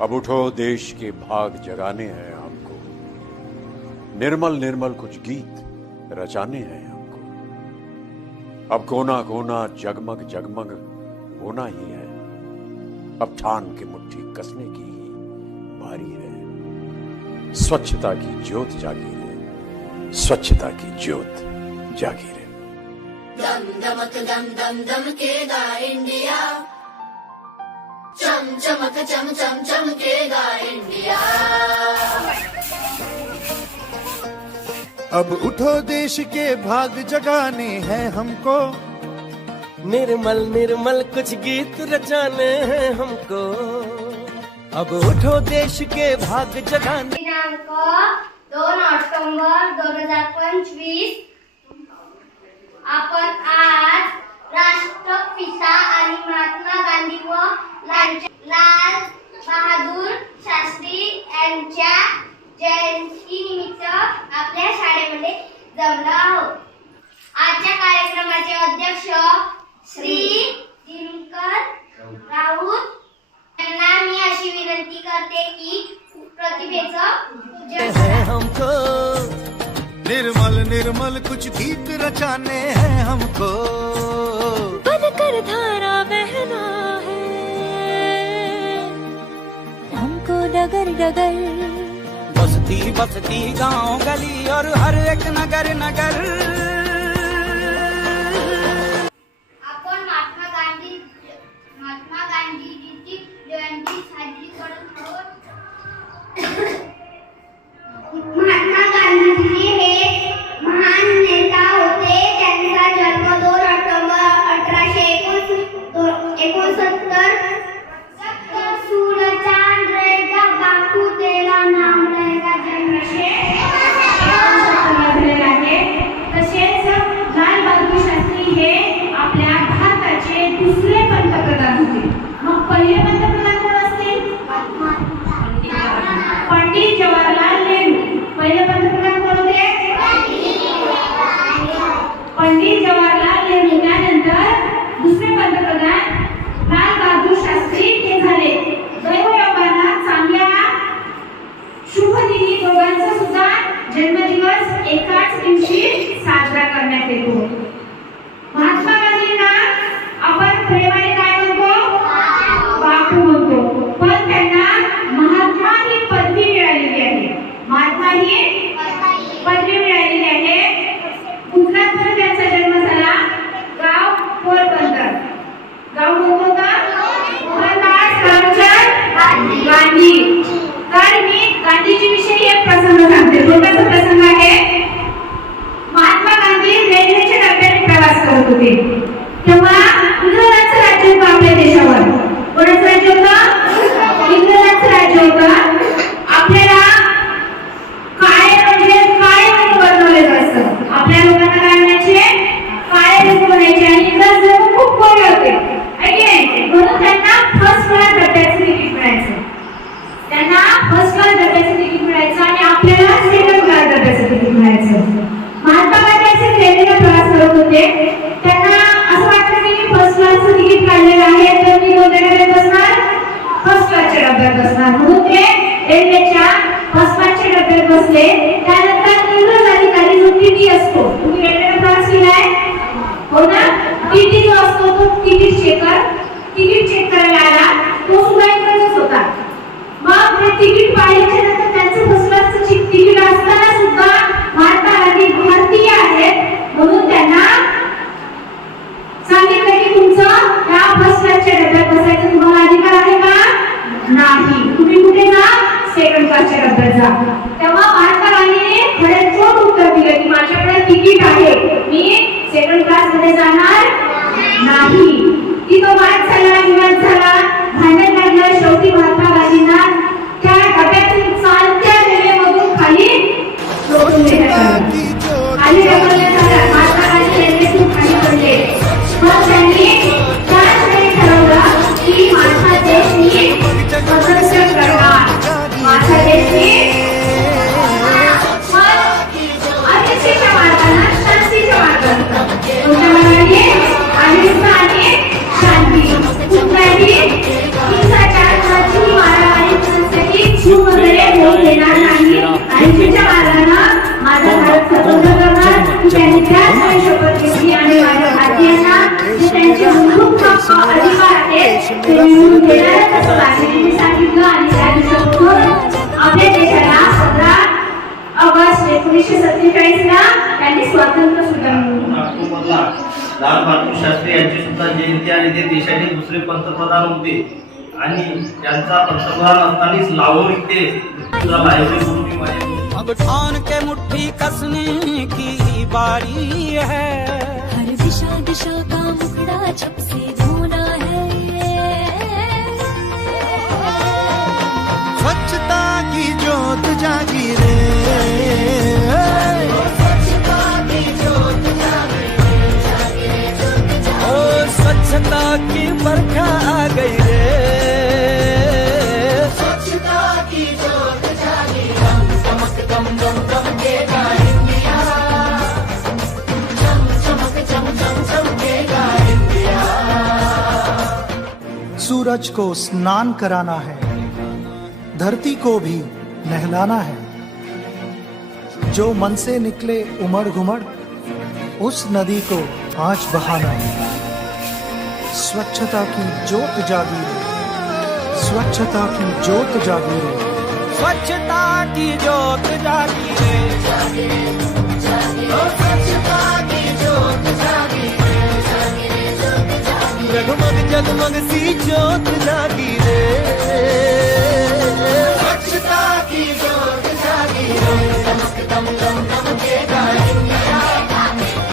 अब उठो, देश के भाग जगाने हैं हमको। निर्मल निर्मल कुछ गीत रचाने हैं हमको। अब कोना कोना जगमग जगमग होना ही है। अब ठान के मुट्ठी कसने की ही बारी है। स्वच्छता की ज्योत जागी है। स्वच्छता की ज्योत जागी रहे दम दमक दम दम दमकेगा इंडिया। चम चमक चम चम चमकेगा इंडिया अब उठो देश के भाग जगाने हैं हमको। निर्मल निर्मल कुछ गीत रचाने हैं हमको। अब उठो देश के भाग जगाने। दिनांक दोन ऑक्टोबर दोन हज़ार पंचवीस आपण कार्यक्रमाचे अध्यक्ष श्री दिनकर राऊत. यांना मी अशी विनंती करते की प्रतिभेचं पूजन हमको। निर्मल निर्मल कुछ गीत रचाने हैं हमको। बनकर धारा बहना है। हमको डगर डगर। बसती बसती गाँव गली और हर एक नगर नगर। প্রতি डब्यात रेल्वेच्या डब्यात बसले. त्यानंतर इंग्रज अधिकारी जो टीटी असतो तुम्ही रेल्वेने प्रवास केलाय? हो ना? टीटी जो असतो तो तिकीट चेकर तिकीट चेक करायला आला तो सुद्धा इंग्रजच होता मग ते तिकीट पाहिल्याच्या नंतर त्यांचं फर्स्ट क्लासचं तिकीट असताना सुद्धा महात्मा गांधी भारतीय आहेत म्हणून त्यांना सांगितलं की तुमचं या फर्स्ट क्लासच्या डब्यात बसायचं तुम्हाला अधिकार आहे का नाही तुम्ही कुठे जा सेकंड करायचा. तेव्हा महात्मा गांधीने खडे चोट उत्तर दिलं की माझ्याकडे तिकीट आहे. मी सेकंड क्लासमध्ये जाणार नाही. की तो वाद झाला लाल बहादूर शास्त्री यांची सुद्धा जयंती आणि ते देशाचे दुसरे पंतप्रधान होते. आणि त्यांचा पंतप्रधान असतानाच लाहोर इथे अब ठान के मुट्ठी कसने की बारी है। हर दिशा दिशा का मुखड़ा छप सूरज को स्नान कराना है धरती को भी नहलाना है। जो मन से निकले उमड़ घुमड़ उस नदी को आज बहाना। है स्वच्छता की जोत जागी स्वच्छता की जोत जागी। स्वच्छता की जोत जागी। स्वच्छता की जोत जागी। जगमग जगमग सी जोत जागी